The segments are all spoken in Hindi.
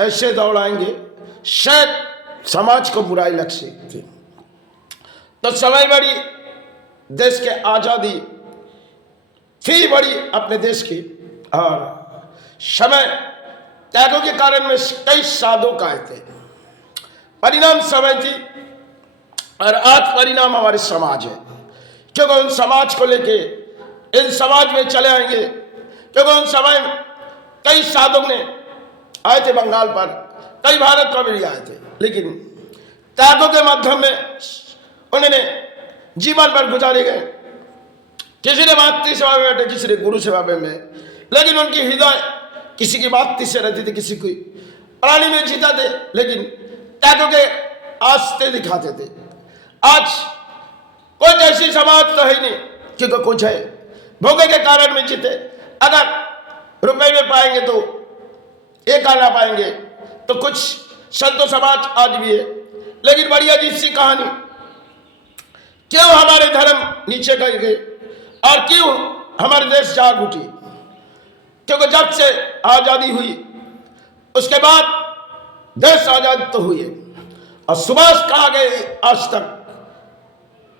ऐसे दौड़ाएंगे शायद समाज को बुराई लग सकती। तो समय बड़ी देश के आजादी थी बड़ी अपने देश की, और समय त्यागों के कारण में कई साधों का आए थे, परिणाम समय थी, और आज परिणाम हमारे समाज है। क्योंकि उन समाज को लेके इन समाज में चले आएंगे, क्योंकि उन समय कई साधु ने आए थे बंगाल पर, कई भारत पर भी आए थे, लेकिन त्यागों के माध्यम में उन्होंने जीवन भर गुजारे गए। किसी ने मातृ सेवा में बैठे, किसी ने गुरु सेवा में, लेकिन उनकी हृदय किसी की मातृ से रहती थी, किसी की प्राणी में जीता थे, लेकिन त्यागों के आस्ते दिखाते थे। आज कुछ ऐसी समाज तो है नहीं, क्योंकि कुछ है भोगे के कारण में जीते। अगर रुपए में पाएंगे तो एक आना पाएंगे, तो कुछ संतो समाज आज भी है। लेकिन बड़ी अजीब सी कहानी, क्यों हमारे धर्म नीचे गिर गए और क्यों हमारे देश जाग उठी? क्योंकि जब से आजादी हुई उसके बाद देश आजाद तो हुए, और सुभाष कहा गए आज तक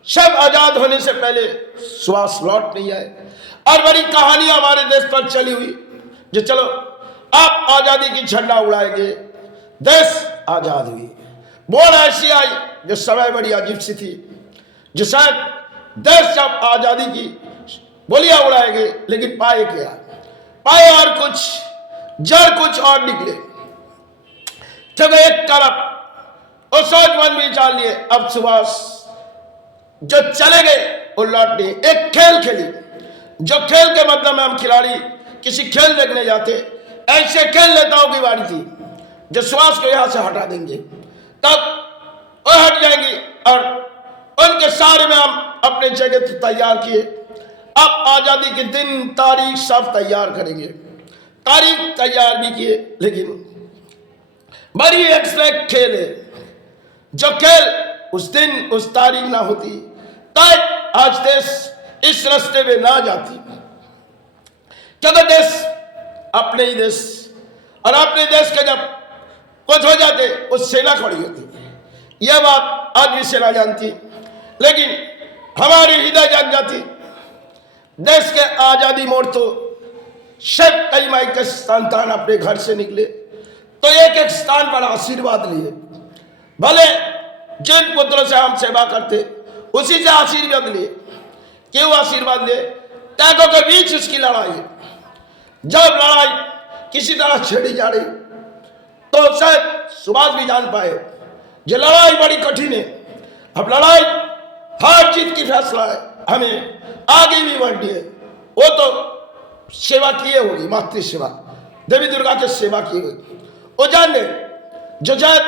सब आजाद होने से पहले सुभाष लौट नहीं आए। और बड़ी कहानी हमारे देश पर चली हुई, जो चलो आप आजादी की झंडा उड़ाएंगे, देश आजाद हुई। बोल ऐसी आई जो समय बड़ी अजीब सी थी, जो शायद देश जब आजादी की बोलियां उड़ाएंगे, लेकिन पाए क्या? पाए और कुछ, जड़ कुछ और निकले। क्योंकि एक तरफ और सोच मन भी जान लिए, अब सुभाष जो चले गए वो लौट नहीं। एक खेल खेली, जो खेल के मतलब में हम खिलाड़ी किसी खेल देखने जाते, ऐसे खेल नेताओं की बारी थी जो सुभाष को यहां से हटा देंगे, तब वो हट जाएंगी और उनके सारे में हम अपने जगह तैयार किए। अब आजादी के दिन तारीख सब तैयार करेंगे, तारीख तैयार भी किए, लेकिन बड़ी एक खेल है। जो खेल उस दिन उस तारीख ना होती, तब आज देश इस रास्ते में ना जाती। क्योंकि देश अपने ही देश, और अपने देश के जब कुछ हो जाते उस सेना खड़ी होती। यह बात आज भी सेना जानती, लेकिन हमारी हृदय जाग जाती। देश के आजादी मोड़ तो सब कई माई के संतान अपने घर से निकले, तो एक एक स्थान पर आशीर्वाद लिए। भले जिन पुत्रों से हम सेवा करते उसी से आशीर्वाद लिए। क्यों आशीर्वाद लिए? त्यागों के बीच उसकी लड़ाई, जब लड़ाई किसी तरह छेड़ी जा रही, तो शायद सुभाष भी जान पाए जो लड़ाई बड़ी कठिन है। अब लड़ाई हार जीत की फैसला है, हमें आगे भी बढ़नी है। वो तो सेवा किए होगी, मातृ सेवा, देवी दुर्गा की सेवा की होगी, वो जान ले। जो शायद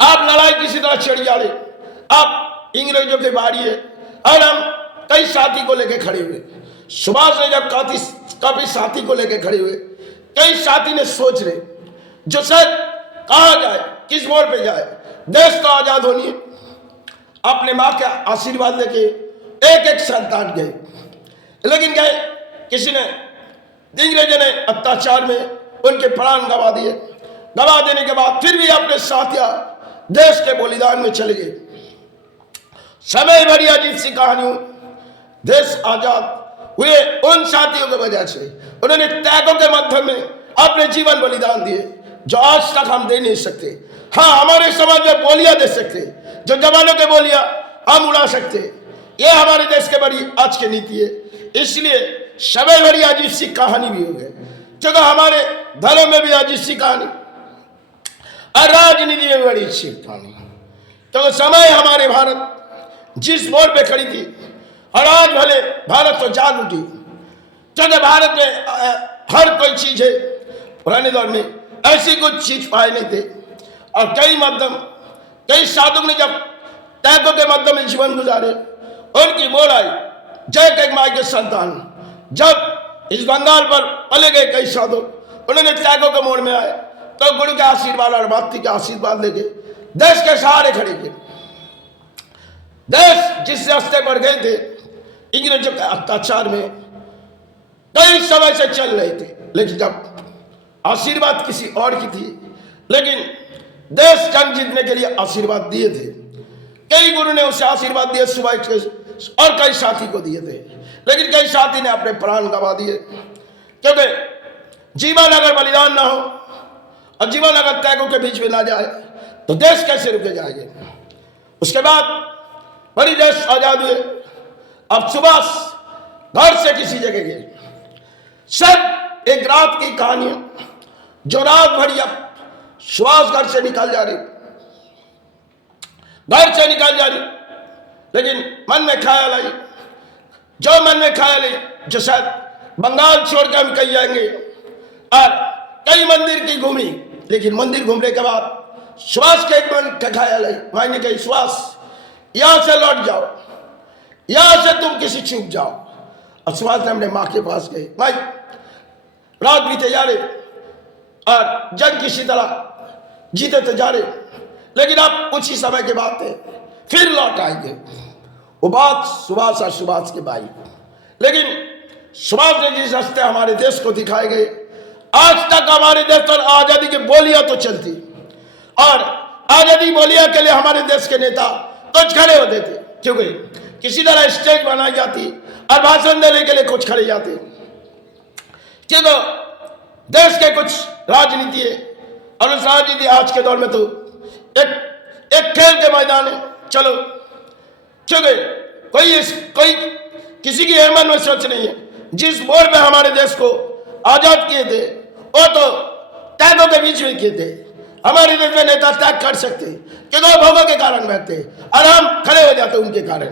आप लड़ाई किसी तरह छेड़ी जा रही, आप इंग्रेजों के बारी है, और हम कई साथी को लेकर खड़े हुए। सुभाष ने जब काफी साथी को लेकर खड़े हुए, कई साथी ने सोच रहे जो शायद कहा जाए, किस मोड़ पे जाए, देश तो आजाद होनी है। अपने माँ के आशीर्वाद लेके एक एक संतान गए, लेकिन गए किसी ने, इंग्रेजों ने अत्याचार में उनके प्राण गवा दिए। गवा देने के बाद फिर भी अपने साथिया देश के बलिदान में चले गए। समय बड़ी अजीब सी कहानी। देश आजाद हुए उन साथियों की वजह से, उन्होंने त्यागों के माध्यम में अपने जीवन बलिदान दिए, जो आज तक हम दे नहीं सकते। हाँ, हमारे समाज में बोलियां दे सकते, जो जवानों के बोलियां हम उड़ा सकते। ये हमारे देश के बड़ी आज की नीति है। इसलिए समय बड़ी अजीब सी कहानी भी हो गई, क्योंकि हमारे धर्म में भी अजीब सी कहानी और राजनीति में भी बड़ी अच्छी कहानी। तो समय हमारे भारत जिस मोड़ पे खड़ी थी, और आज भले भारत तो जाग उठी, क्योंकि भारत में हर कोई चीज है। पुराने दौर में ऐसी कुछ चीज पाए नहीं थे, और कई साधु ने जब त्यागों के माध्यम में जीवन गुजारे, उनकी मोड़ आई। जय कई माई के संतान जब इस बंगाल पर पले गए कई साधु, उन्होंने त्यागों के मोड़ में आए, तो गुरु के आशीर्वाद और मातृ के आशीर्वाद लेके देश के सहारे खड़े किए। देश जिस रास्ते पर गए थे इंग्रेजों के अत्याचार में कई समय से चल रहे थे, लेकिन जब आशीर्वाद किसी और की थी, लेकिन देश जंग जीतने के लिए आशीर्वाद दिए थे। कई गुरु ने उसे आशीर्वाद दिए सुभाष के, और कई साथी को दिए थे, लेकिन कई साथी ने अपने प्राण गंवा दिए, क्योंकि जीवन अगर बलिदान ना हो और जीवन अगर त्यागों के बीच में ना जाए तो देश कैसे रुके जाएंगे। उसके बाद बड़ी देश आजाद हुए। अब सुभाष घर से किसी जगह गए, सब एक रात की कहानी है, जो रात भरी अब सुभाष घर से निकल जा रही, लेकिन मन में ख्याल आई, जो शायद बंगाल छोड़ के हम कहीं जाएंगे। और कई मंदिर की घूमी, लेकिन मंदिर घूमने के बाद सुभाष के एक मन का ख्याल आई, मायने कही सुभाष यहां से लौट जाओ, यहां से तुम किसी छुप जाओ। और सुभाष ने अपने माँ के पास गए, भाई रात बीते जा रहे और जंग किसी तरह जीते तो जा रहे, लेकिन अब कुछ ही समय के बाद फिर लौट आएंगे। वो बात सुभाष और सुभाष के भाई, लेकिन सुभाष ने जिस रास्ते हमारे देश को दिखाए गए, आज तक हमारे देश पर आजादी की बोलियां तो चलती, और आजादी बोलियां के लिए हमारे देश के नेता कुछ खड़े होते थे, क्योंकि किसी तरह स्टेज बनाई जाती और भाषण देने के लिए कुछ खड़े जाते, क्योंकि देश के कुछ राजनीति है, और उस राजनीति आज के दौर में तो एक खेल के मैदान है। चलो, क्योंकि कोई किसी की हेमन में सोच नहीं है। जिस मोड़ में हमारे देश को आजाद किए थे वो तो त्यागों के बीच में किए थे। हमारे देश में नेता त्याग कर सकते, क्योंकि भोगों के कारण बैठते और हम खड़े हो जाते उनके कारण,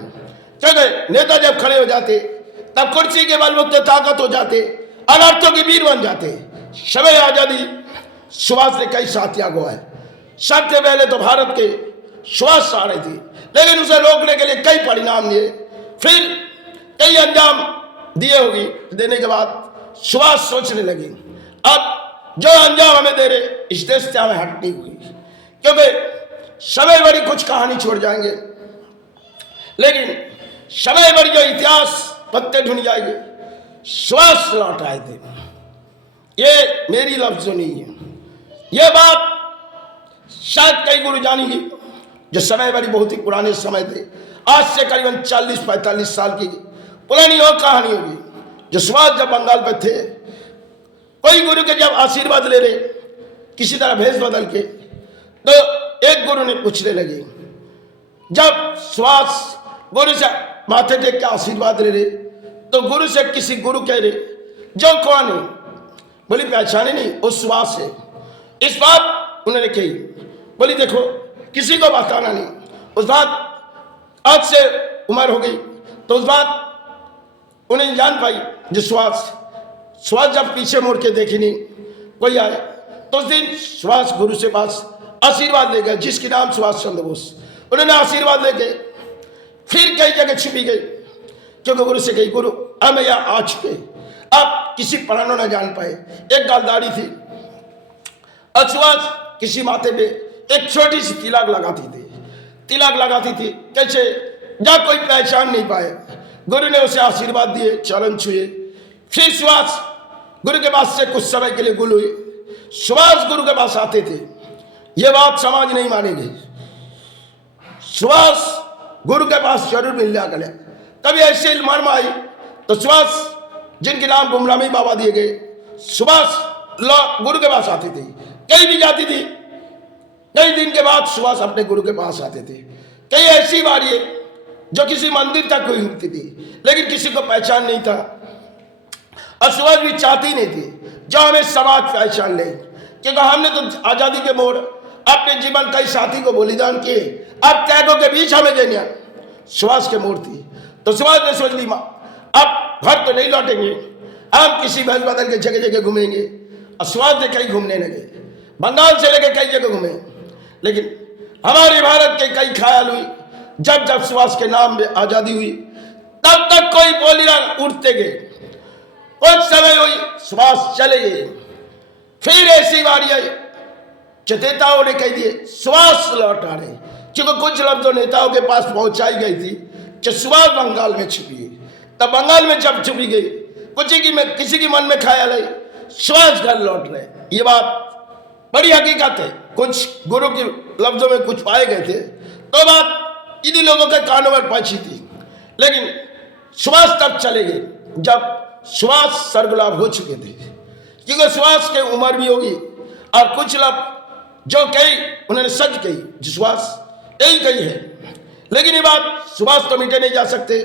क्योंकि नेता जब खड़े हो जाते तब कुर्सी के बलबूते ताकत हो जाते, अनर्थों की वीर बन जाते। शबे आजादी सुभाष ने कई साथियों को है, सबसे पहले तो भारत के सुभाष आ रही थी, लेकिन उसे रोकने के लिए कई परिणाम दिए, फिर कई अंजाम दिए होगी। देने के बाद सुभाष सोचने लगी, अब जो अंजाम हमें दे रहे इस देश से हमें हटनी हुई, क्योंकि समय बड़ी कुछ कहानी छोड़ जाएंगे, लेकिन समय बड़ी जो इतिहास पत्ते ढूंढ जाएंगे। सुभाष लौट आए थे, ये मेरी लफ्ज नहीं है, यह बात शायद कई गुरु जानेंगे, जो समय बड़ी बहुत ही पुराने समय थे, आज से करीबन 40-45 साल की पुरानी और कहानी होगी। जो सुभाष जब बंगाल पे थे, कोई गुरु के जब आशीर्वाद ले रहे किसी तरह भेष बदल के, तो एक गुरु ने पूछने लगे, जब सुभाष गुरु से माथे टेक के आशीर्वाद ले रहे, तो गुरु से किसी गुरु कह रहे, जो कौन है? बोली पहचाने नहीं, वो सुभाष है। इस बात उन्होंने कही, बोली देखो किसी को बताना नहीं। उस बात आज से उम्र हो गई, तो उस बात उन्हें जान पाई। जो सुभाष जब पीछे मुड़ के देखी नहीं कोई आए, तो उस दिन सुभाष गुरु से पास आशीर्वाद ले गए, जिसके नाम सुभाष चंद्र बोस। उन्होंने आशीर्वाद लेके फिर कई जगह छिपी गई, क्योंकि गुरु से कही, गुरु हम यहाँ आ चुके, अब किसी प्राणों न जान पाए। एक गालदारी थी, और सुभाष किसी माथे पे एक छोटी सी तिलक लगाती थी, कैसे जब कोई पहचान नहीं पाए। गुरु ने उसे आशीर्वाद दिए, चरण छुए, फिर सुभाष गुरु के पास से कुछ समय के लिए गुल हुए। सुभाष गुरु के पास आते थे, ये बात समाज नहीं मानेगी। सुभाष गुरु के पास जरूर मिल जा करें। कभी ऐसे मन में आई तो सुभाष, जिनके नाम गुमरामी बाबा दिए गए, सुभाष गुरु के पास आती थी, कहीं भी जाती थी, कई दिन के बाद सुभाष अपने गुरु के पास आते थे। कई ऐसी बारी है जो किसी मंदिर तक हुई होती थी, लेकिन किसी को पहचान नहीं था, और सुभाष भी चाहती नहीं थी जो हमें समाज पहचान ले, क्योंकि हमने तो आजादी के मोड़ अपने जीवन कई साथी को बलिदान किए, अब त्यागों के बीच हमें देना सुभाष के मोड़ थी। तो सुभाष ने सोच ली, अब घर तो नहीं लौटेंगे, हम किसी भेष बदल के जगह जगह घूमेंगे। और सुभाष ने कई घूमने लगे, बंगाल से लेकर कई जगह घूमे, लेकिन हमारे भारत के कई ख्याल हुई। जब जब सुभाष के नाम में आजादी हुई, तब तक कोई बोलियां उठते गए, कुछ समय हुई सुभाष चले गए। फिर ऐसी बारी आई, नेताओं ने कह दिए सुभाष लौट आ रहे, क्योंकि कुछ लफ्जों नेताओं के पास पहुंचाई गई थी कि सुभाष बंगाल में छुपी है। तब बंगाल में जब छुपी गई, किसी की मन में ख्याल आई सुभाष घर लौट रहे। ये बात बड़ी हकीकत है। कुछ गुरु के लफ्जों में कुछ पाए गए थे, तो बात इन्हीं लोगों के कानों में पहुंची थी। लेकिन सुभाष तब चले गए जब सुभाष सरगुलाब हो चुके थे, क्योंकि सुभाष की उम्र भी होगी और कुछ लफ्ज जो कही उन्होंने सच कही, जो सुभाष यही कही है। लेकिन ये बात सुभाष को मिटे नहीं जा सकते,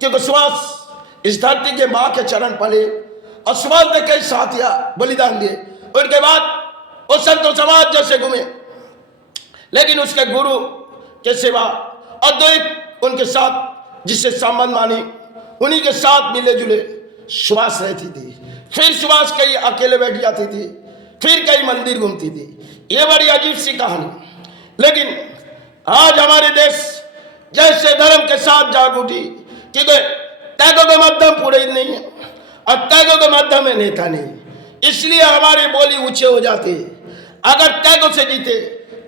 क्योंकि सुभाष इस धरती के माँ के चरण पले और सुभाष ने कई साथिया बलिदान दिए। उनके बाद वो संतो समाज जैसे घूमे, लेकिन उसके गुरु के सिवा और दो एक उनके साथ जिससे संबंध मानी, उन्हीं के साथ मिले जुले सुभाष रहती थी। फिर सुभाष कहीं अकेले बैठ जाती थी, फिर कहीं मंदिर घूमती थी। ये बड़ी अजीब सी कहानी। लेकिन आज हमारे देश जैसे धर्म के साथ जाग उठी, क्योंकि त्यागों के माध्यम पूरे नहीं है और त्यागों के माध्यम में नेता नहीं, इसलिए हमारे बोली ऊंचे हो जाते। अगर त्यागों से जीते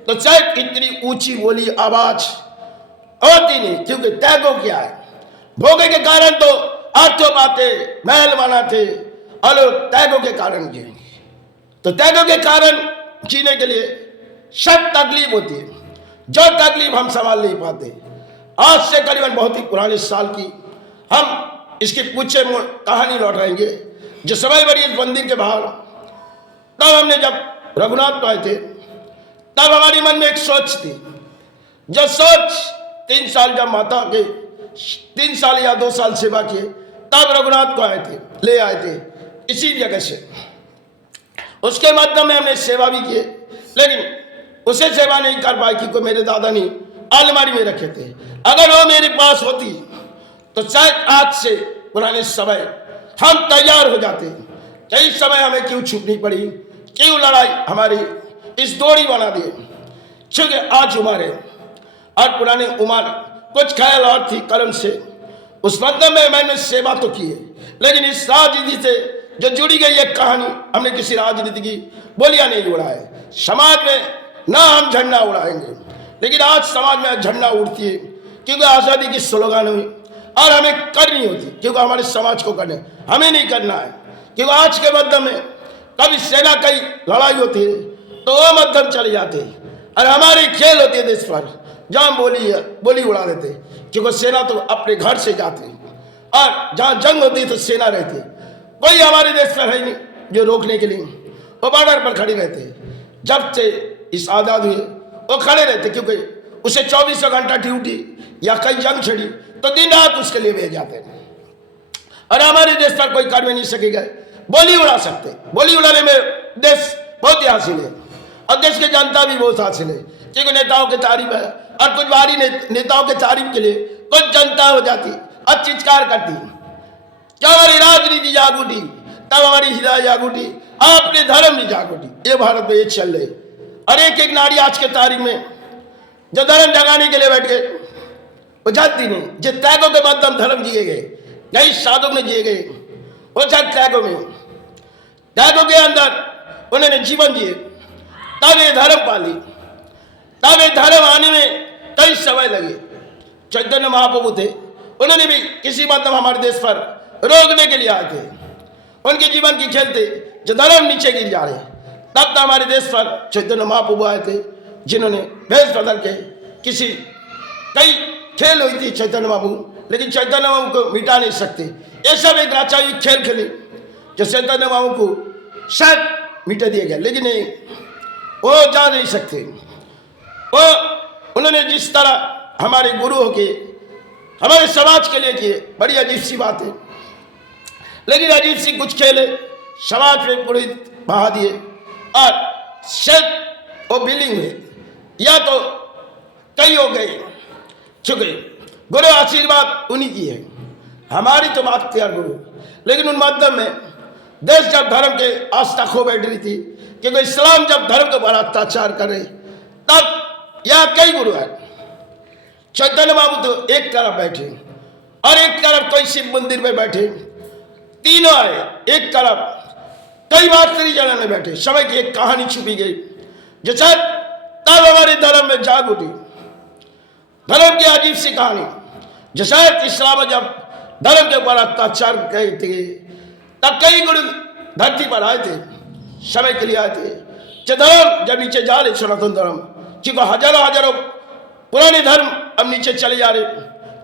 तो शायद इतनी ऊंची बोली आवाज होती नहीं, क्योंकि त्यागों क्या है, भोगे के कारण तो आठों बातें महल बनाते और त्यागों के कारण जिएंगे। तो त्यागों के कारण जीने के लिए सब तकलीफ होती है, जो तकलीफ हम संभाल नहीं पाते। आज से करीबन बहुत ही पुराने साल की हम इसकी पूछे कहानी लौटाएंगे, जो समय बड़ी इस मंदिर के बाहर। तब हमने जब रघुनाथ को आए थे, तब हमारे मन में एक सोच थी, जो सोच 3 साल जब माता के 3 साल या 2 साल सेवा किए, तब रघुनाथ को आए थे, ले आए थे इसी जगह से। उसके माध्यम में हमने सेवा भी किए, लेकिन उसे सेवा नहीं कर पाई, क्योंकि मेरे दादा ने अलमारी में रखे थे। अगर वो मेरे पास होती तो शायद आज से पुराने समय हम तैयार हो जाते। कई समय हमें क्यों छूटनी पड़ी, क्यों लड़ाई हमारी इस दोड़ी बना दी, क्योंकि आज उम्र है और पुराने उम्र कुछ ख्याल और थी कर्म से। उस मतलब में मैंने सेवा तो की है, लेकिन इस राजनीति से जो जुड़ी गई एक कहानी, हमने किसी राजनीति की बोलियां नहीं उड़ाए। समाज में ना हम झंडा उड़ाएंगे, लेकिन आज समाज में झंडा उड़ती है, क्योंकि आज़ादी की स्लोगान हुई और हमें करनी होती, क्योंकि हमारे समाज को करने, हमें नहीं करना है। क्योंकि आज के मध्यम में कभी सेना की लड़ाई होती है तो वो मध्यम चले जाते, और हमारी खेल होती है देश पर, जहाँ बोली उड़ा देते, क्योंकि सेना तो अपने घर से जाते और जहाँ जंग होती है तो सेना रहती। कोई हमारे देश पर है नहीं जो रोकने के लिए, वो बॉर्डर पर खड़ी रहते। जब से इस आज़ाद हुए वो खड़े रहते, क्योंकि उसे 24 घंटा ड्यूटी या कई जंग छिड़ी तो दिन रात उसके लिए भेज जाते हैं। और हमारे देश पर कोई कर भी नहीं सकेगा, बोली उड़ा सकते। बोली उड़ाने में देश बहुत ही हासिल है और देश की जनता भी बहुत हासिल है, क्योंकि नेताओं की तारीफ है और कुछ बारी नेताओं के तारीफ के लिए कुछ जनता हो जाती और चित्कार करती। क्या हमारी राजनीति जाग उठी, तब हमारी हिदायत जाग उठी, अपने धर्म भी जाग उठी। ये भारत में ये चल रहे। और एक एक नारी आज के तारीख में जो धर्म जगाने के लिए बैठ गए वो जाती नहीं। जो त्यागों के माध्यम धर्म जिए गए, कई साधु में जिए गए, वो जब त्यागों में, त्यागों के अंदर उन्होंने जीवन जिए, तब ये धर्म पाली। तब ये धर्म आने में कई समय लगे। चैतन्य महाप्रभु थे, उन्होंने भी किसी मतलब हमारे देश पर रोकने के लिए आए थे। उनके जीवन की खेल थे, जो धर्म नीचे गिर जा रहे। तब तो हमारे देश पर चैतन्य महाप्रभु आए थे, जिन्होंने भेष बदल के किसी कई खेल हुई थी चैतन्य महाप्रभु, लेकिन चैतन्य महाप्रभु को मिटा नहीं सकते। ये सब एक राचाई खेल खेली जो चैतन्य महाप्रभु को शायद मिटा दिया गया, लेकिन नहीं, वो जा नहीं सकते। वो उन्होंने जिस तरह हमारे गुरु होके हमारे समाज के लिए किए, बड़ी अजीब सी बात है, लेकिन अजीब सी कुछ खेले समाज में पूरी बहा दिए और शायद वो बिलिंग हुए या तो कई हो गए, चुके। गुरु आशीर्वाद उन्हीं की है, हमारी तो बात तैयार गुरु। लेकिन उन माध्यम में देश जब धर्म के आस्था खो बैठ रही थी, क्योंकि इस्लाम जब धर्म के ऊपर अत्याचार कर रहे, तब यहाँ कई गुरु है। चैतन्य बाबू तो एक तरफ बैठे और एक तरफ कोई शिव मंदिर में बैठे, तीनों आए एक तरफ, कई बार तेरी जगह में बैठे। समय की एक कहानी छुपी गई जो शायद तब हमारे धर्म में जाग उठी। धर्म की अजीब सी कहानी जो शायद इस्लाम जब धर्म के ऊपर अत्याचार करते थे, तब कई गुरु धरती पर आए थे। समय के लिए आए थे। धर्म जब नीचे जा रहे सनातन धर्म, क्योंकि हजारों हजारों पुराने धर्म अब नीचे चले जा रहे,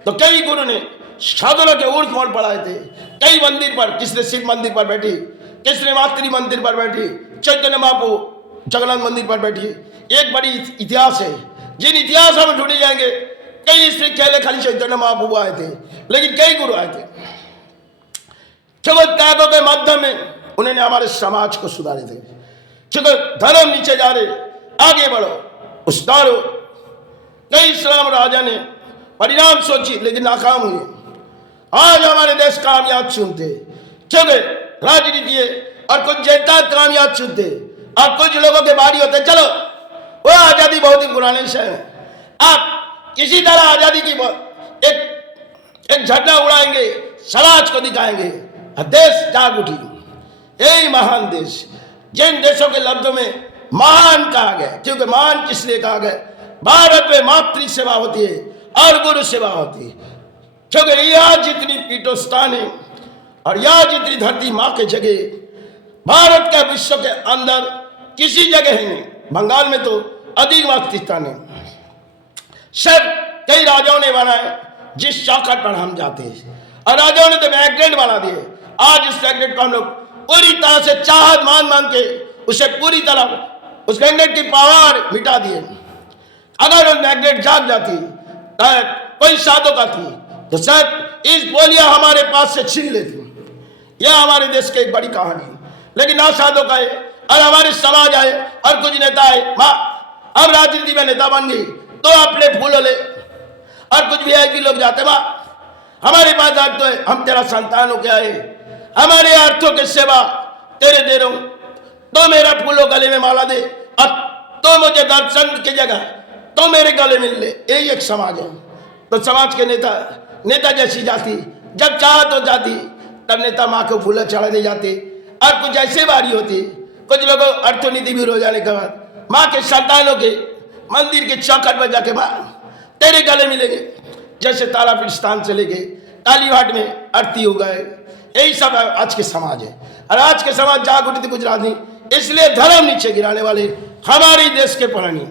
तो कई गुरु ने साधना के ऊर्ध मोड़ पढ़ाए थे। कई मंदिर पर, किसने शिव मंदिर पर बैठी, किसने मातृ मंदिर पर बैठी, चैतन्य महाप्रभु जगन्नाथ मंदिर पर बैठी। एक बड़ी इतिहास है, जिन इतिहास हम ढूंढे जाएंगे। कई इससे पहले खाली चैतन्य महाप्रभु आए थे, लेकिन कई गुरु आए थे जो त्यागों के माध्यम में उन्होंने हमारे समाज को सुधारे थे। क्योंकि धर्म नीचे जा रहे, आगे बढ़ो, उस्तारो। कई इस्लाम राजा ने परिणाम सोची लेकिन नाकाम हुए। आज हमारे देश कामयाब चुनते, क्योंकि राजनीति है और कुछ जनता कामयाब चुनते और कुछ लोगों के बारी होते। चलो वो आजादी बहुत ही पुराने से है, आप किसी तरह आजादी की एक झंडा उड़ाएंगे, समाज को दिखाएंगे, देश जाग उठी। यही महान देश, जिन देशों के लफ्जों में महान कहा गया, क्योंकि महान किसलिए कहा गया, भारत में मातृ सेवा होती है और गुरु सेवा होती है। क्योंकि यह जितनी पीठोस्थान है और यह जितनी धरती माँ के जगह, भारत का विश्व के अंदर किसी जगह ही नहीं। बंगाल में तो अधिक मातृस्थान है। सब कई राजाओं ने बनाए जिस चौखट पर हम जाते हैं, और राजाओं ने तो मैग्नेट बना दिए। आज इस मैग्नेट को हम लोग पूरी तरह से चाहत मान के उसे पूरी तरह उस मैग्नेट की पावर मिटा दिए। अगर वो मैग्नेट जाग जाती, कोई साधु का थी, तो शायद इस बोलियां हमारे पास से छीन लेती। यह हमारे देश की एक बड़ी कहानी है। लेकिन ना साधु का है, और हमारे समाज आए और कुछ नेता आए, माँ अब राजनीति में नेता बन गई तो अपने फूल ले, और कुछ वीआईपी लोग जाते, माँ हमारे पास आज तो है, हम तेरा संतान हो क्या है, हमारे अर्थों की सेवा तेरे दे रहा हूं, तो मेरा फूलों गले में माला दे, और तो मुझे दर्शन की जगह तो मेरे गले मिल ले। यही एक समाज है। तो समाज के नेता जैसी जाति, जब चाह तो जाती, तब नेता माँ को फूल चढ़ाने जाते। और कुछ ऐसे बारी होती, कुछ लोगों अर्थनीति भी हो जाने के बाद माँ के संतानों के मंदिर के चौखट पर जाके माँ तेरे गले मिलेंगे। जैसे तारापीठ स्थान चले गए, कालीघाट में आरती हो गए। यही सब आज के समाज है। और आज के समाज जाग उठी थी गुजरात में, इसलिए धर्म नीचे गिराने वाले हमारे देश के प्राणी,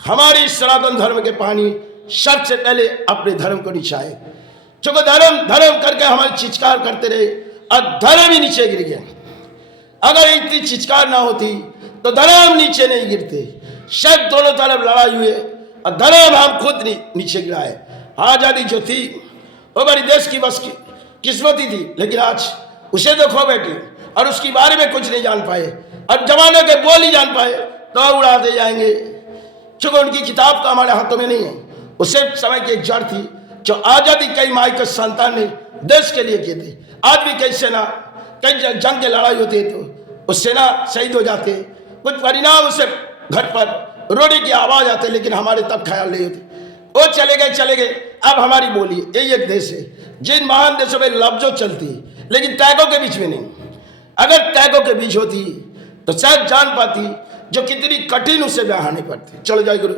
हमारी सनातन धर्म के प्राणी सबसे पहले अपने धर्म को नीचे आए। क्योंकि धर्म करके हमारी चिचकार करते रहे और धर्म ही नीचे गिर गया। अगर इतनी चिचकार ना होती तो धर्म नीचे नहीं गिरते। सब दोनों तरफ लड़ाई हुए और धर्म हम खुद नीचे गिराए। आजादी जो थी वो हमारी देश की बस की किस्मती थी, लेकिन आज उसे तो खो बैठे और उसके बारे में कुछ नहीं जान पाए। और जमाने के बोल ही जान पाए तो उड़ाते जाएंगे, क्योंकि उनकी किताब तो हमारे हाथों में नहीं है। उसे समय की एक जड़ थी जो आजादी कई माई के संतान ने देश के लिए किए थे। आज भी कई सेना, कई जंग की लड़ाई होती है तो उस सेना शहीद हो जाते, कुछ परिणाम उसे घर पर रोड़ी की आवाज आते, लेकिन हमारे तब ख्याल नहीं होते। वो चले गए, अब हमारी बोली। यही एक देश है जिन महान देशों में लफ्जों चलती, लेकिन टैगों के बीच में नहीं। अगर टैगों के बीच होती तो शायद जान पाती जो कितनी कठिन उसे बहाने पड़ती। चलो जय गुरु।